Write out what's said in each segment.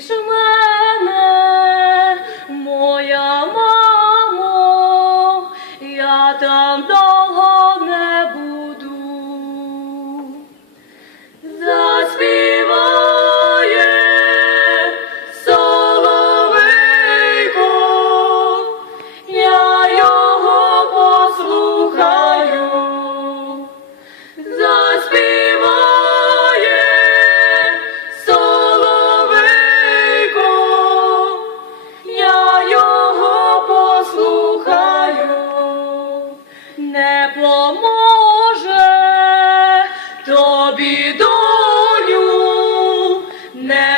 Тішиш мене, моя мамо, я там.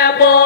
Apple.